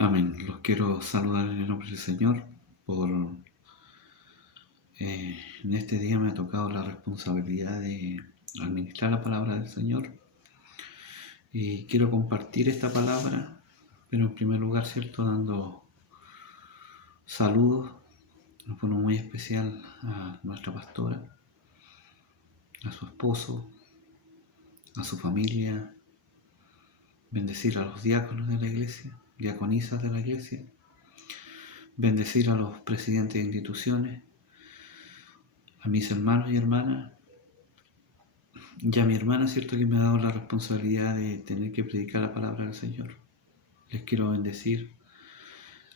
Amén. Los quiero saludar en el nombre del Señor. En este día me ha tocado la responsabilidad de administrar la palabra del Señor. Y quiero compartir esta palabra, pero en primer lugar, ¿cierto?, dando saludos de forma muy especial a nuestra pastora, a su esposo, a su familia, bendecir a los diáconos de la iglesia, diaconisas de la iglesia, bendecir a los presidentes de instituciones, a mis hermanos y hermanas, y a mi hermana, cierto, que me ha dado la responsabilidad de tener que predicar la palabra del Señor. Les quiero bendecir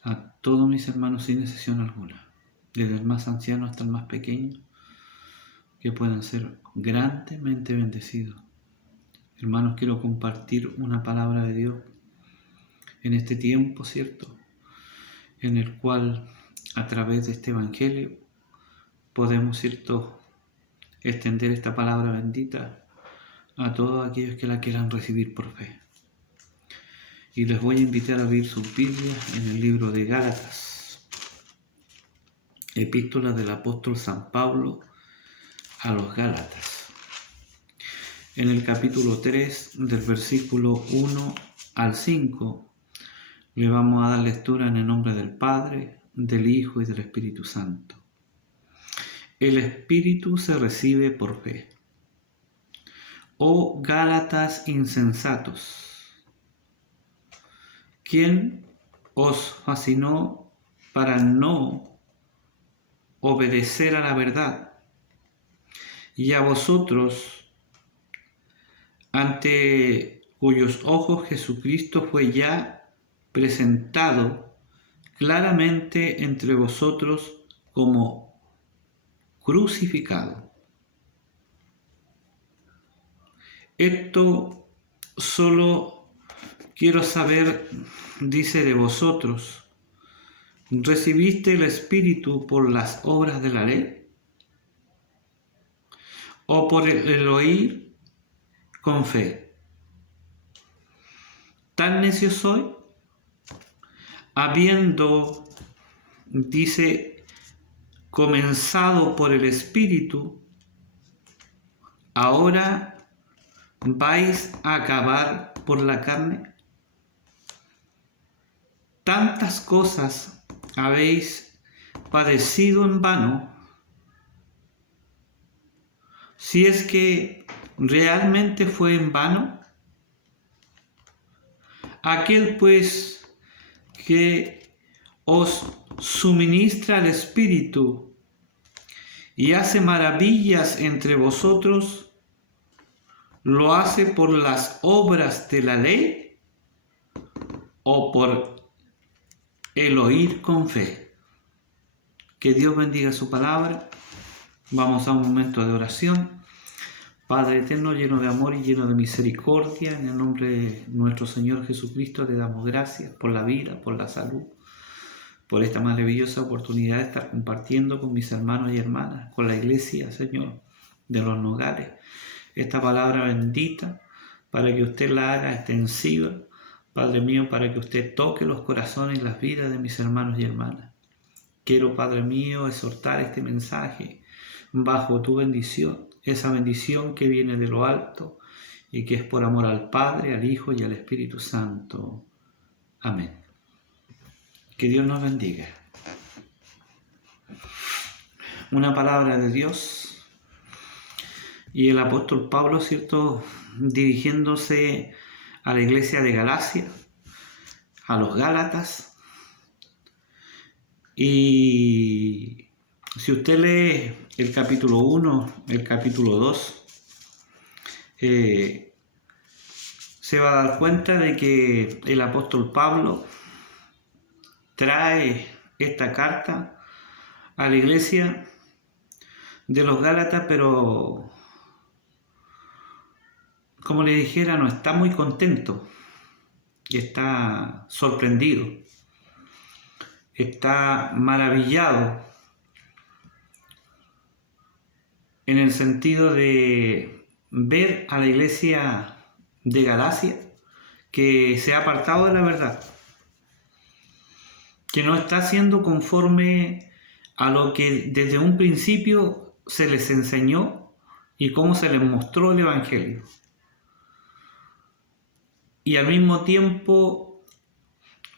a todos mis hermanos sin excepción alguna, desde el más anciano hasta el más pequeño, que puedan ser grandemente bendecidos. Hermanos, quiero compartir una palabra de Dios en este tiempo, cierto, en el cual a través de este evangelio podemos, cierto, extender esta palabra bendita a todos aquellos que la quieran recibir por fe. Y les voy a invitar a abrir sus Biblias en el libro de Gálatas, epístola del apóstol San Pablo a los Gálatas. En el capítulo 3, del versículo 1 al 5, le vamos a dar lectura en el nombre del Padre, del Hijo y del Espíritu Santo. El Espíritu se recibe por fe. Oh Gálatas insensatos, ¿quién os fascinó para no obedecer a la verdad? Y a vosotros, ante cuyos ojos Jesucristo fue ya presentado claramente entre vosotros como crucificado. Esto solo quiero saber, dice, de vosotros, ¿recibiste el Espíritu por las obras de la ley? ¿O por el oír con fe? ¿Tan necio soy? Habiendo, dice, comenzado por el Espíritu, ¿ahora vais a acabar por la carne? Tantas cosas habéis padecido en vano, si es que realmente fue en vano. Aquel pues que os suministra el Espíritu y hace maravillas entre vosotros, ¿lo hace por las obras de la ley o por el oír con fe? Que Dios bendiga su palabra. Vamos a un momento de oración. Padre eterno, lleno de amor y lleno de misericordia, en el nombre de nuestro Señor Jesucristo te damos gracias por la vida, por la salud, por esta maravillosa oportunidad de estar compartiendo con mis hermanos y hermanas, con la iglesia, Señor, de los Nogales, esta palabra bendita, para que usted la haga extensiva, Padre mío, para que usted toque los corazones y las vidas de mis hermanos y hermanas. Quiero, Padre mío, exhortar este mensaje bajo tu bendición, esa bendición que viene de lo alto y que es por amor al Padre, al Hijo y al Espíritu Santo. Amén. Que Dios nos bendiga. Una palabra de Dios. Y el apóstol Pablo, ¿cierto?, dirigiéndose a la iglesia de Galacia, a los Gálatas. Y si usted lee el capítulo 1, el capítulo 2, se va a dar cuenta de que el apóstol Pablo trae esta carta a la iglesia de los Gálatas, pero como le dijera, no está muy contento y está sorprendido, está maravillado en el sentido de ver a la iglesia de Galacia que se ha apartado de la verdad. que no está siendo conforme a lo que desde un principio se les enseñó y cómo se les mostró el Evangelio. Y al mismo tiempo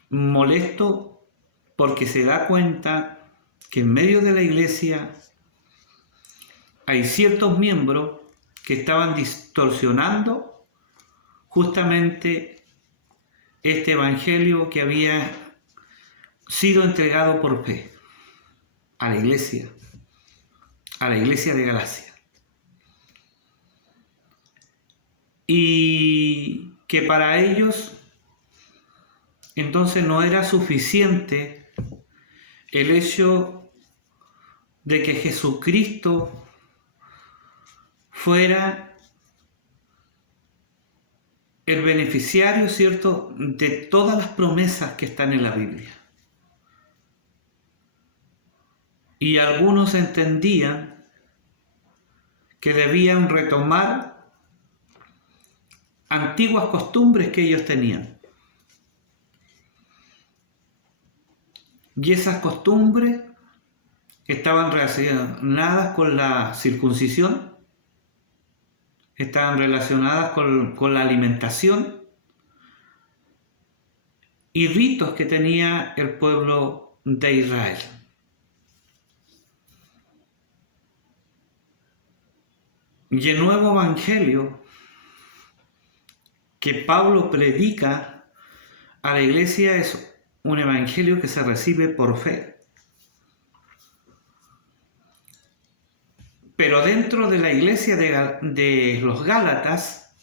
molesto porque se da cuenta que en medio de la iglesia hay ciertos miembros que estaban distorsionando justamente este Evangelio que había sido entregado por fe a la iglesia de Galacia. Y que para ellos entonces no era suficiente el hecho de que Jesucristo fuera el beneficiario, ¿cierto?, de todas las promesas que están en la Biblia. Y algunos entendían que debían retomar antiguas costumbres que ellos tenían. Y esas costumbres estaban relacionadas con la circuncisión, estaban relacionadas con la alimentación y ritos que tenía el pueblo de Israel. Y el nuevo evangelio que Pablo predica a la iglesia es un evangelio que se recibe por fe. Pero dentro de la iglesia de los Gálatas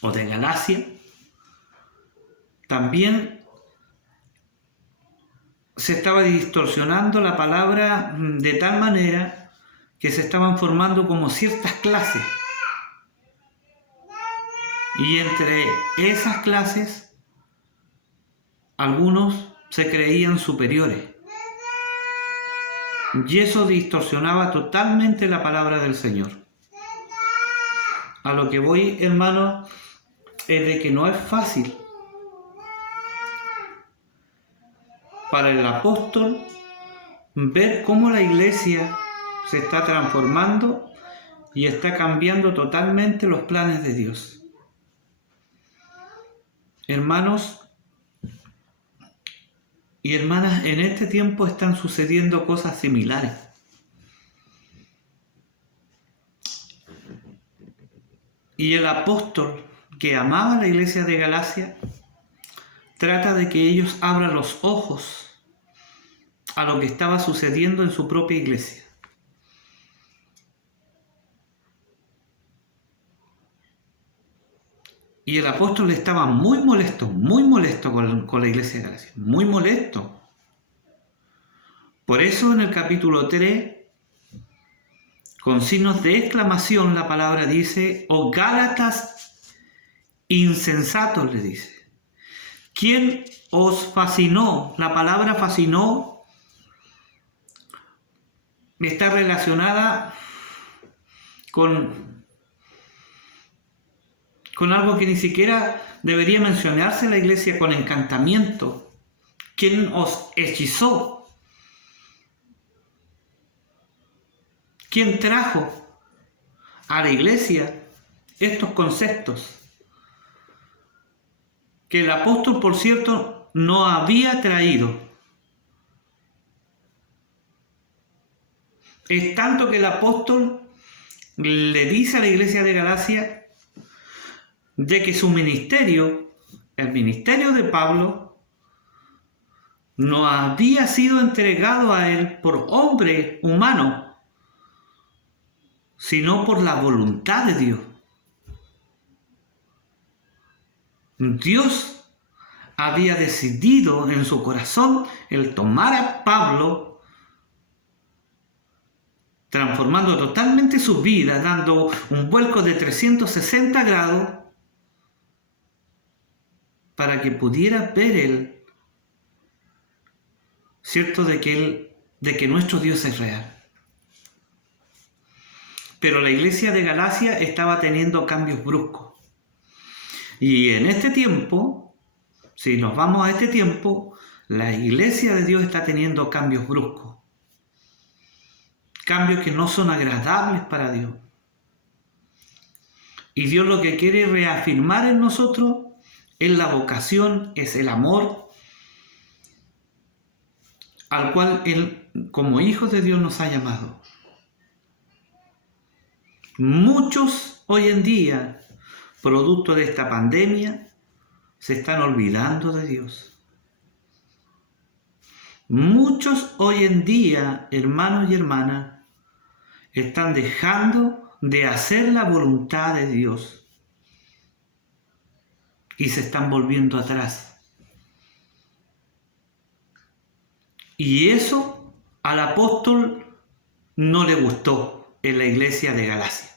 o de Galacia, también se estaba distorsionando la palabra de tal manera que se estaban formando como ciertas clases. Y entre esas clases, algunos se creían superiores. Y eso distorsionaba totalmente la palabra del Señor. A lo que voy, hermano, es de que no es fácil para el apóstol ver cómo la iglesia se está transformando y está cambiando totalmente los planes de Dios. Hermanos y hermanas, en este tiempo están sucediendo cosas similares. Y el apóstol que amaba a la iglesia de Galacia trata de que ellos abran los ojos a lo que estaba sucediendo en su propia iglesia. Y el apóstol estaba muy molesto con la iglesia de Galacia, muy molesto. Por eso en el capítulo 3, con signos de exclamación, la palabra dice: «Oh Gálatas insensatos», le dice. ¿Quién os fascinó? La palabra fascinó está relacionada con algo que ni siquiera debería mencionarse en la iglesia, con encantamiento. ¿Quién os hechizó? ¿Quién trajo a la iglesia estos conceptos? Que el apóstol, por cierto, no había traído. Es tanto que el apóstol le dice a la iglesia de Galacia de que su ministerio, el ministerio de Pablo, no había sido entregado a él por hombre humano, sino por la voluntad de Dios. Dios había decidido en su corazón el tomar a Pablo, transformando totalmente su vida, dando un vuelco de 360 grados, para que pudiera ver él, cierto, de que nuestro Dios es real. Pero la iglesia de Galacia estaba teniendo cambios bruscos. Y en este tiempo, si nos vamos a este tiempo, La iglesia de Dios está teniendo cambios bruscos, cambios que no son agradables para Dios. Y Dios lo que quiere reafirmar en nosotros es la vocación, es el amor al cual Él, como hijos de Dios, nos ha llamado. Muchos hoy en día, producto de esta pandemia, se están olvidando de Dios. Muchos hoy en día, hermanos y hermanas, están dejando de hacer la voluntad de Dios y se están volviendo atrás. Y eso al apóstol no le gustó en la iglesia de Galacia.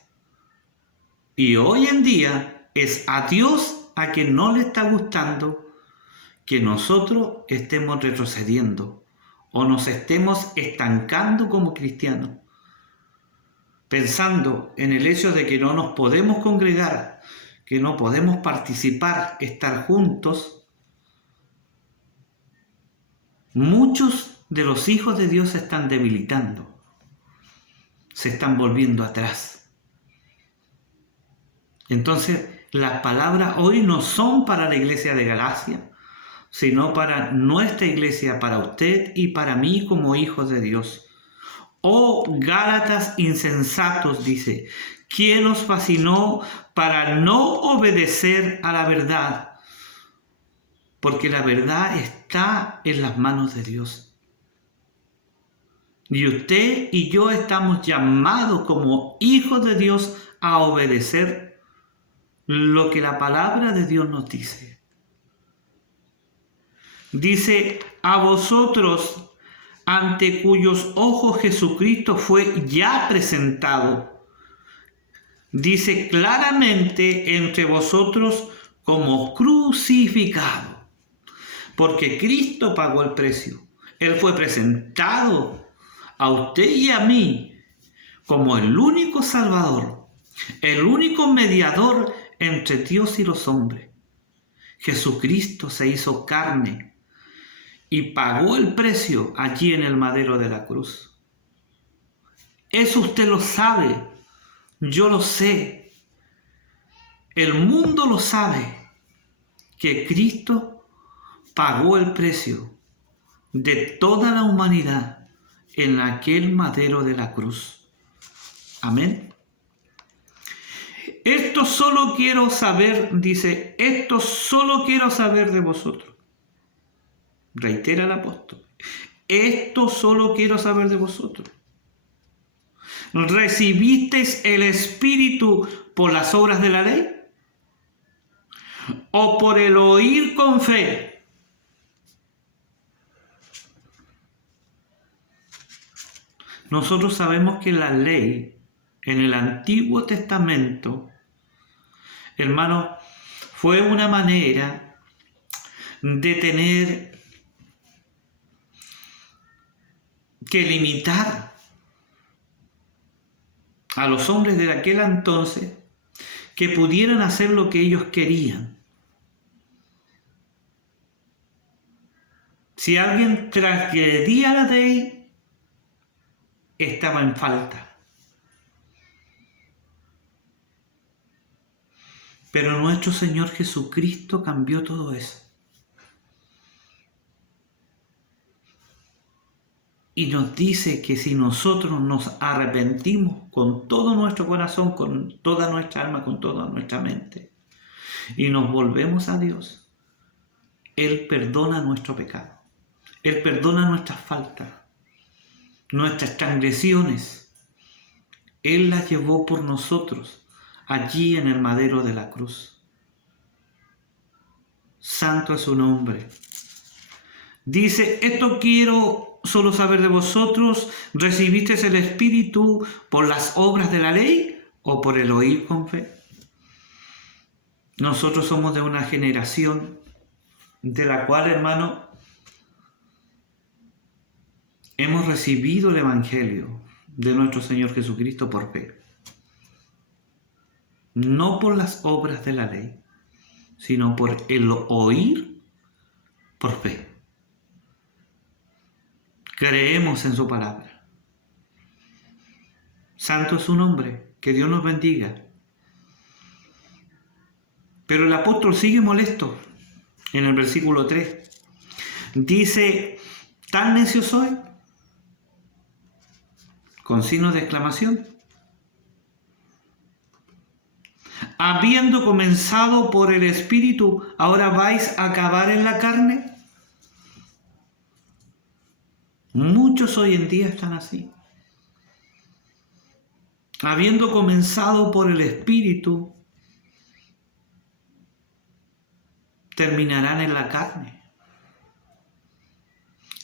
Y hoy en día es a Dios a quien no le está gustando que nosotros estemos retrocediendo o nos estemos estancando como cristianos, pensando en el hecho de que no nos podemos congregar, que no podemos participar, estar juntos. Muchos de los hijos de Dios se están debilitando, se están volviendo atrás. Entonces, las palabras hoy no son para la iglesia de Galacia, sino para nuestra iglesia, para usted y para mí como hijos de Dios. Oh Gálatas insensatos, dice, ¿quién os fascinó para no obedecer a la verdad? Porque la verdad está en las manos de Dios. Y usted y yo estamos llamados como hijos de Dios a obedecer lo que la palabra de Dios nos dice. Dice, a vosotros, ante cuyos ojos Jesucristo fue ya presentado. Dice claramente entre vosotros como crucificado. Porque Cristo pagó el precio. Él fue presentado a usted y a mí como el único Salvador, el único mediador entre Dios y los hombres. Jesucristo se hizo carne y pagó el precio allí en el madero de la cruz. Eso usted lo sabe, yo lo sé, el mundo lo sabe, que Cristo pagó el precio de toda la humanidad en aquel madero de la cruz. Amén. Esto solo quiero saber, dice, esto solo quiero saber de vosotros. Reitera el apóstol. Esto solo quiero saber de vosotros. ¿Recibisteis el Espíritu por las obras de la ley? ¿O por el oír con fe? Nosotros sabemos que la ley en el Antiguo Testamento, hermano, fue una manera de tener que limitar a los hombres de aquel entonces que pudieran hacer lo que ellos querían. Si alguien transgredía la ley, estaba en falta. Pero nuestro Señor Jesucristo cambió todo eso. Y nos dice que si nosotros nos arrepentimos con todo nuestro corazón, con toda nuestra alma, con toda nuestra mente, y nos volvemos a Dios, Él perdona nuestro pecado. Él perdona nuestras faltas, nuestras transgresiones. Él las llevó por nosotros allí en el madero de la cruz. Santo es su nombre. Dice, esto quiero solo saber de vosotros, ¿recibisteis el Espíritu por las obras de la ley o por el oír con fe? Nosotros somos de una generación de la cual, hermano, hemos recibido el Evangelio de nuestro Señor Jesucristo por fe. No por las obras de la ley, sino por el oír por fe. Creemos en su palabra. Santo es su nombre. Que Dios nos bendiga. Pero el apóstol sigue molesto en el versículo 3. Dice, ¿tan necio soy? Con signos de exclamación. Habiendo comenzado por el Espíritu, ¿ahora vais a acabar en la carne? Muchos hoy en día están así. Habiendo comenzado por el Espíritu, terminarán en la carne.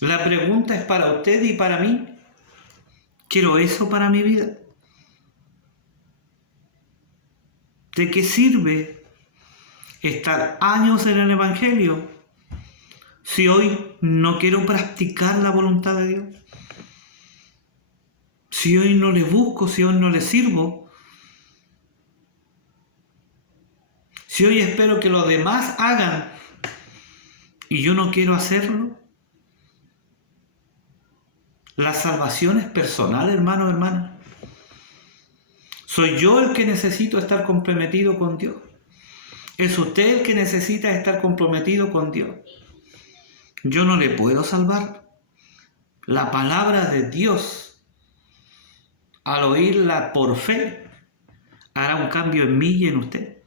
La pregunta es para usted y para mí. ¿Quiero eso para mi vida? ¿De qué sirve estar años en el Evangelio si hoy no quiero practicar la voluntad de Dios? Si hoy no le busco, si hoy no le sirvo, si hoy espero que los demás hagan y yo no quiero hacerlo. La salvación es personal, hermano, hermana. Soy yo el que necesito estar comprometido con Dios. Es usted el que necesita estar comprometido con Dios. Yo no le puedo salvar. La palabra de Dios, al oírla por fe, hará un cambio en mí y en usted.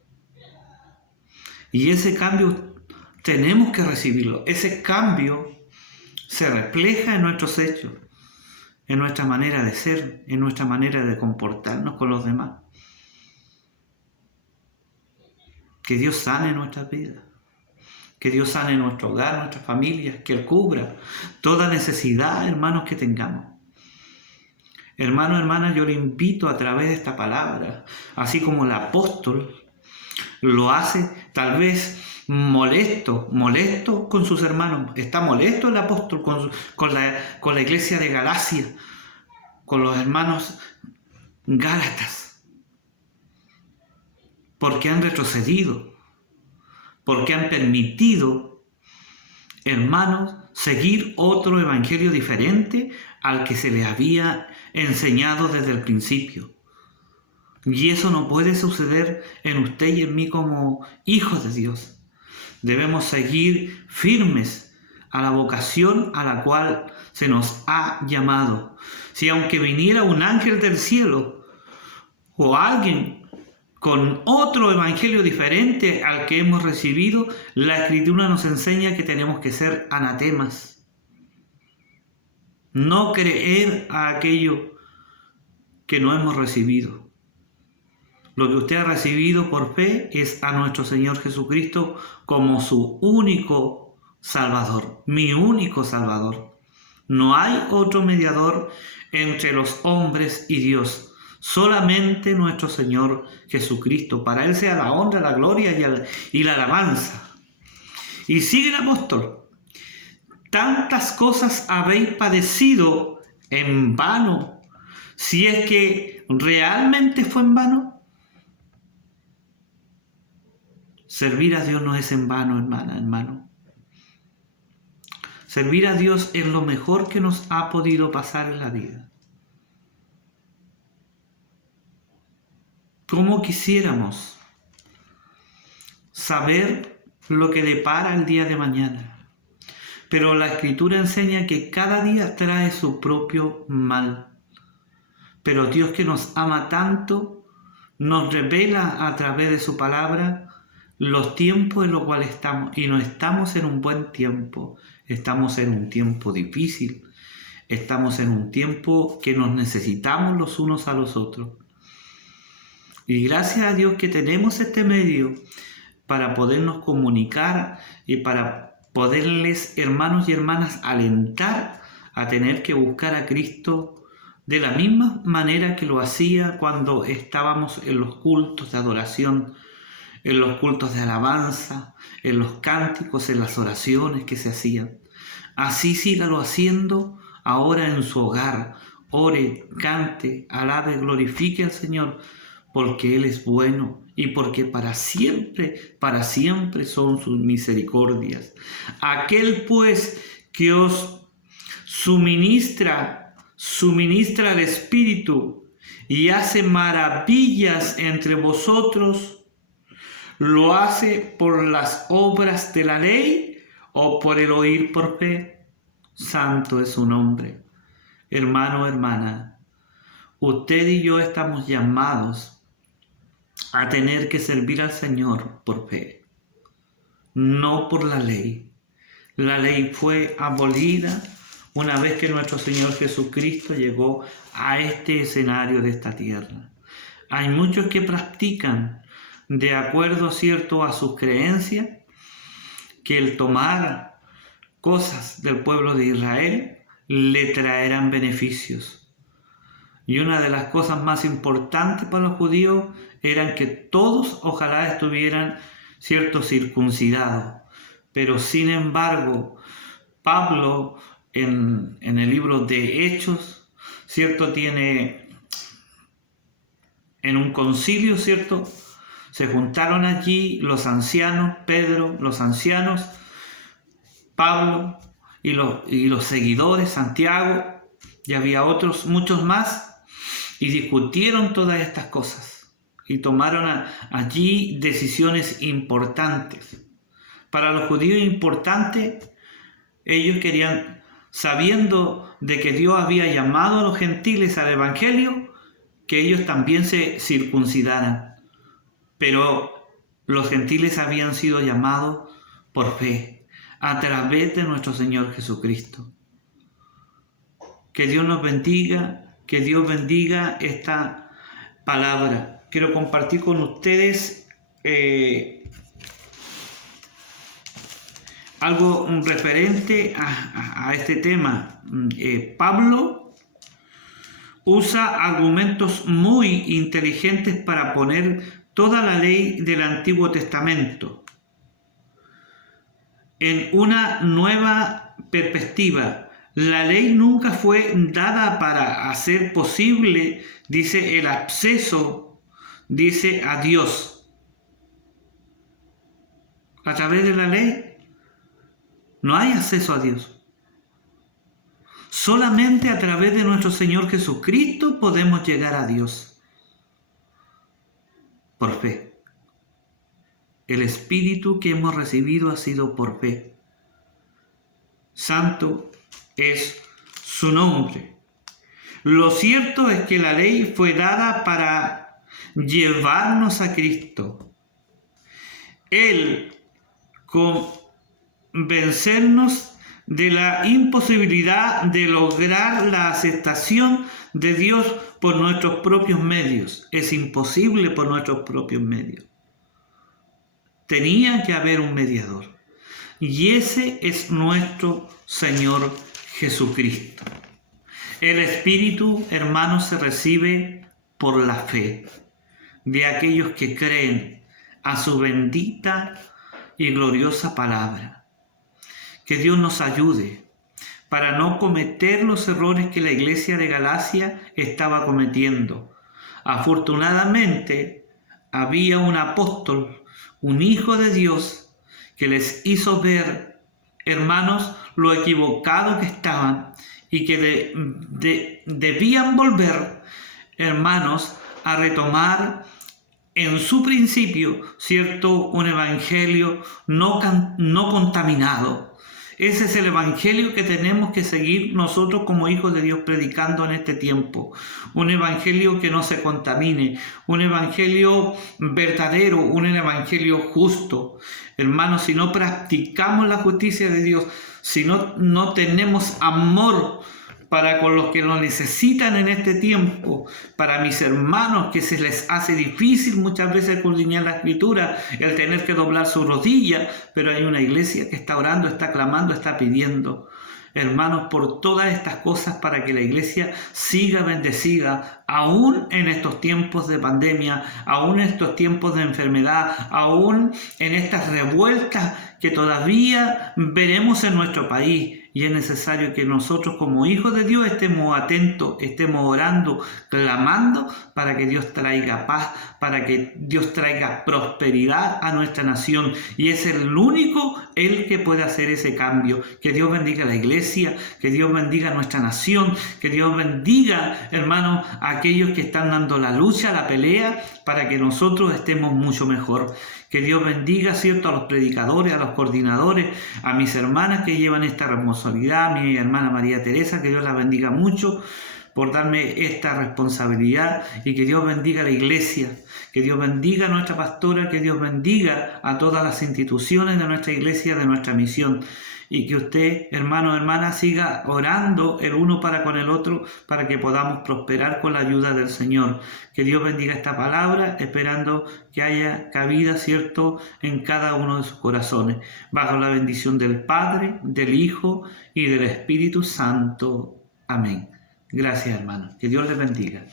Y ese cambio tenemos que recibirlo. Ese cambio se refleja en nuestros hechos, en nuestra manera de ser, en nuestra manera de comportarnos con los demás. Que Dios sane nuestras vidas, que Dios sane nuestro hogar, nuestras familias, que Él cubra toda necesidad, hermanos, que tengamos. Hermano, hermana, yo le invito a través de esta palabra, así como el apóstol lo hace, tal vez molesto con sus hermanos. Está molesto el apóstol con la iglesia de Galacia, con los hermanos gálatas, porque han retrocedido, porque han permitido, hermanos, seguir otro evangelio diferente al que se les había enseñado desde el principio. Y eso no puede suceder en usted y en mí como hijos de Dios. Debemos seguir firmes a la vocación a la cual se nos ha llamado. Si aunque viniera un ángel del cielo o alguien con otro evangelio diferente al que hemos recibido, la Escritura nos enseña que tenemos que ser anatemas. No creer a aquello que no hemos recibido. Lo que usted ha recibido por fe es a nuestro Señor Jesucristo como su único Salvador, mi único Salvador. No hay otro mediador entre los hombres y Dios. Solamente nuestro Señor Jesucristo. Para Él sea la honra, la gloria y la alabanza. Y sigue el apóstol. Tantas cosas habéis padecido en vano, si es que realmente fue en vano. Servir a Dios no es en vano, hermana, hermano. Servir a Dios es lo mejor que nos ha podido pasar en la vida. ¿Cómo quisiéramos saber lo que depara el día de mañana? Pero la Escritura enseña que cada día trae su propio mal. Pero Dios, que nos ama tanto, nos revela a través de su palabra los tiempos en los cuales estamos. Y no estamos en un buen tiempo, estamos en un tiempo difícil. Estamos en un tiempo que nos necesitamos los unos a los otros. Y gracias a Dios que tenemos este medio para podernos comunicar y para poderles, hermanos y hermanas, alentar a tener que buscar a Cristo de la misma manera que lo hacía cuando estábamos en los cultos de adoración, en los cultos de alabanza, en los cánticos, en las oraciones que se hacían. Así sígalo haciendo ahora en su hogar. Ore, cante, alabe, glorifique al Señor, porque Él es bueno y porque para siempre son sus misericordias. Aquel pues que os suministra el Espíritu y hace maravillas entre vosotros, ¿lo hace por las obras de la ley o por el oír por fe? Santo es su nombre. Hermano, hermana, usted y yo estamos llamados a tener que servir al Señor por fe, no por la ley. La ley fue abolida una vez que nuestro Señor Jesucristo llegó a este escenario de esta tierra. Hay muchos que practican de acuerdo, cierto, a sus creencias, que el tomar cosas del pueblo de Israel le traerán beneficios. Y una de las cosas más importantes para los judíos eran que todos ojalá estuvieran, cierto, circuncidados. Pero sin embargo, Pablo en el libro de Hechos, cierto, tiene en un concilio, cierto, se juntaron allí los ancianos, Pedro, los ancianos, Pablo y los seguidores, Santiago, y había otros, muchos más, y discutieron todas estas cosas y tomaron allí decisiones importantes. Para los judíos importante, ellos querían, sabiendo de que Dios había llamado a los gentiles al Evangelio, que ellos también se circuncidaran. Pero los gentiles habían sido llamados por fe, a través de nuestro Señor Jesucristo. Que Dios nos bendiga, que Dios bendiga esta palabra. Quiero compartir con ustedes algo referente a este tema. Pablo usa argumentos muy inteligentes para poner toda la ley del Antiguo Testamento en una nueva perspectiva. La ley nunca fue dada para hacer posible, dice, el acceso, dice, a Dios. A través de la ley no hay acceso a Dios. Solamente a través de nuestro Señor Jesucristo podemos llegar a Dios. Por fe. El Espíritu que hemos recibido ha sido por fe. Santo es su nombre. Lo cierto es que la ley fue dada para llevarnos a Cristo. Él convencernos de la imposibilidad de lograr la aceptación de Dios por nuestros propios medios. Es imposible por nuestros propios medios. Tenía que haber un mediador. Y ese es nuestro Señor Jesucristo. El Espíritu, hermanos, se recibe por la fe de aquellos que creen a su bendita y gloriosa palabra. Que Dios nos ayude para no cometer los errores que la iglesia de Galacia estaba cometiendo. Afortunadamente, había un apóstol, un hijo de Dios, que les hizo ver, hermanos, lo equivocado que estaban y que debían volver, hermanos, a retomar en su principio, cierto, un evangelio no contaminado. Ese es el evangelio que tenemos que seguir nosotros como hijos de Dios predicando en este tiempo. Un evangelio que no se contamine, un evangelio verdadero, un evangelio justo. Hermanos, si no practicamos la justicia de Dios, si no tenemos amor para con los que lo necesitan en este tiempo, para mis hermanos que se les hace difícil muchas veces escudriñar la Escritura, el tener que doblar su rodilla, pero hay una iglesia que está orando, está clamando, está pidiendo, hermanos, por todas estas cosas para que la iglesia siga bendecida, aún en estos tiempos de pandemia, aún en estos tiempos de enfermedad, aún en estas revueltas que todavía veremos en nuestro país. Y es necesario que nosotros como hijos de Dios estemos atentos, estemos orando, clamando para que Dios traiga paz, para que Dios traiga prosperidad a nuestra nación. Y es el único el que puede hacer ese cambio. Que Dios bendiga a la iglesia, que Dios bendiga a nuestra nación, que Dios bendiga, hermanos, a aquellos que están dando la lucha, la pelea, para que nosotros estemos mucho mejor. Que Dios bendiga, ¿cierto?, a los predicadores, a los coordinadores, a mis hermanas que llevan esta responsabilidad, a mi hermana María Teresa, que Dios la bendiga mucho por darme esta responsabilidad, y que Dios bendiga a la iglesia, que Dios bendiga a nuestra pastora, que Dios bendiga a todas las instituciones de nuestra iglesia, de nuestra misión, y que usted, hermano o hermana, siga orando el uno para con el otro para que podamos prosperar con la ayuda del Señor. Que Dios bendiga esta palabra, esperando que haya cabida, ¿cierto?, en cada uno de sus corazones, bajo la bendición del Padre, del Hijo y del Espíritu Santo. Amén. Gracias, hermanos. Que Dios les bendiga.